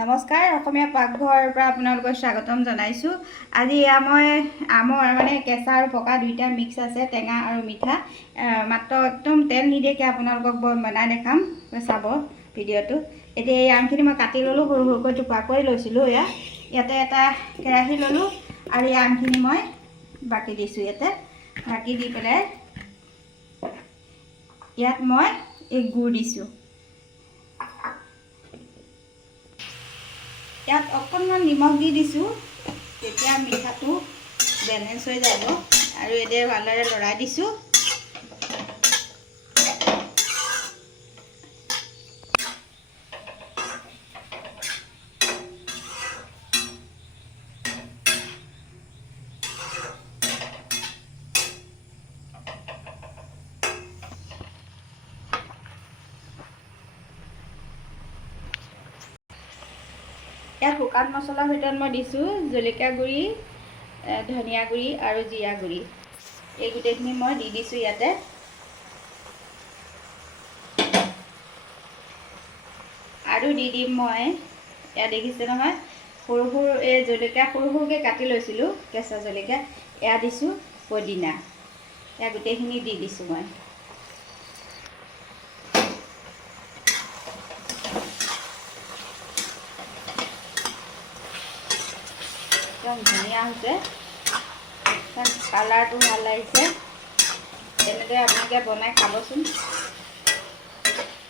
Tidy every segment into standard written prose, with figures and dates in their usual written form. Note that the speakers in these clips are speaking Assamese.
নমস্কাৰ অসমীয়া পাকঘৰৰ পৰা আপোনালোকক স্বাগতম জনাইছোঁ। আজি মই আমৰ মানে কেঁচা আৰু পকা দুইটা মিক্স আছে, টেঙা আৰু মিঠা। মাত্ৰ একদম তেল নিদিয়াকৈ আপোনালোকক বনাই দেখাম, চাব ভিডিঅ'টো। এতিয়া এই আমখিনি মই কাটি ল'লোঁ, সৰু সৰুকৈ টুকুৰা কৰি লৈছিলোঁ। ইয়াতে এটা কেৰাহী ল'লোঁ আৰু এই আমখিনি মই বাকি দিছোঁ। ইয়াতে বাকি দি পেলাই ইয়াত মই এই গুড় দিছোঁ। ইয়াত অকণমান নিমখ দি দিছোঁ, তেতিয়া মিঠাটো বেলেঞ্চ হৈ যাব। আৰু এতিয়া ভালদৰে লৰাই দিছোঁ। ইয়াত শুকান মছলাৰ ভিতৰত মই দিছোঁ জলকীয়া গুড়ি, ধনিয়া গুড়ি আৰু জিৰা গুড়ি। এই গোটেইখিনি মই দি দিছোঁ ইয়াতে। আৰু দি দিম মই, এয়া দেখিছে নহয়, সৰু সৰু এই জলকীয়া সৰু সৰুকৈ কাটি লৈছিলোঁ, কেঁচা জলকীয়া। এয়া দিছোঁ পদিনা। এয়া গোটেইখিনি দি দিছোঁ মই। একদম ধুনীয়া হৈছে, কালাৰটো ভাল লাগিছে। তেনেদৰে আপোনালোকে বনাই খাবচোন।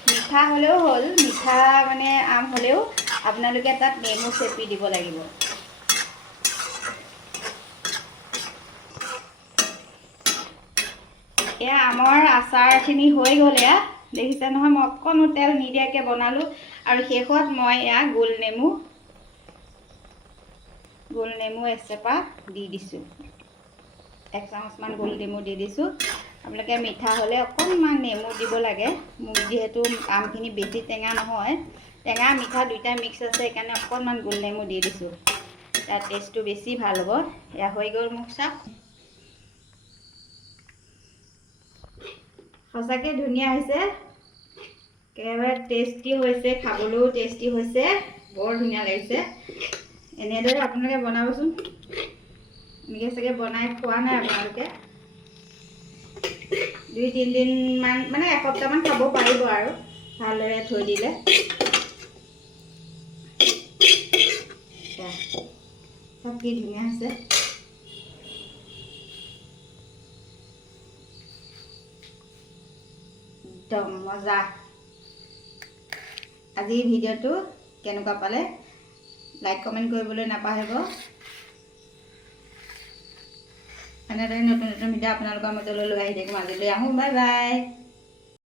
মিঠা হ'লেও হ'ল, মিঠা মানে আম হ'লেও আপোনালোকে তাত নেমু চেপি দিব লাগিব। এয়া আমৰ আচাৰখিনি হৈ গ'ল। এয়া দেখিছে নহয়, মই অকণো তেল নিদিয়াকৈ বনালোঁ। আৰু শেষত মই এয়া গোল নেমু এচেপা দি দিছোঁ। 1 চামুচমান গোল নেমু দি দিছোঁ। আপোনালোকে মিঠা হ'লে অকণমান নেমু দিব লাগে। মোক যিহেতু আমখিনি বেছি টেঙা নহয়, টেঙা মিঠা দুইটা মিক্স আছে, সেইকাৰণে অকণমান গোল নেমু দি দিছোঁ। তাৰ টেষ্টটো বেছি ভাল হ'ব। এয়া হৈ গ'ল মোক চাওক, সঁচাকৈ ধুনীয়া হৈছে, একেবাৰে টেষ্টি হৈছে, খাবলৈও টেষ্টি হৈছে, বৰ ধুনীয়া লাগিছে। এনেদৰে আপোনালোকে বনাবচোন। এনেকৈ চাগে বনাই খোৱা নাই আপোনালোকে। 2-3 দিনমান মানে এসপ্তাহমান খাব পাৰিব আৰু ভালদৰে থৈ দিলে। কি ধুনীয়া হৈছে, একদম মজা। আজি ভিডিঅ'টো কেনেকুৱা পালে লাইক কমেণ্ট কৰিবলৈ নাপাহৰিব। এনেদৰে নতুন নতুন ভিডিঅ' আপোনালোকৰ মাজলৈ লৈ আহি থাকিম। আজিলৈ আহোঁ, বাই বাই।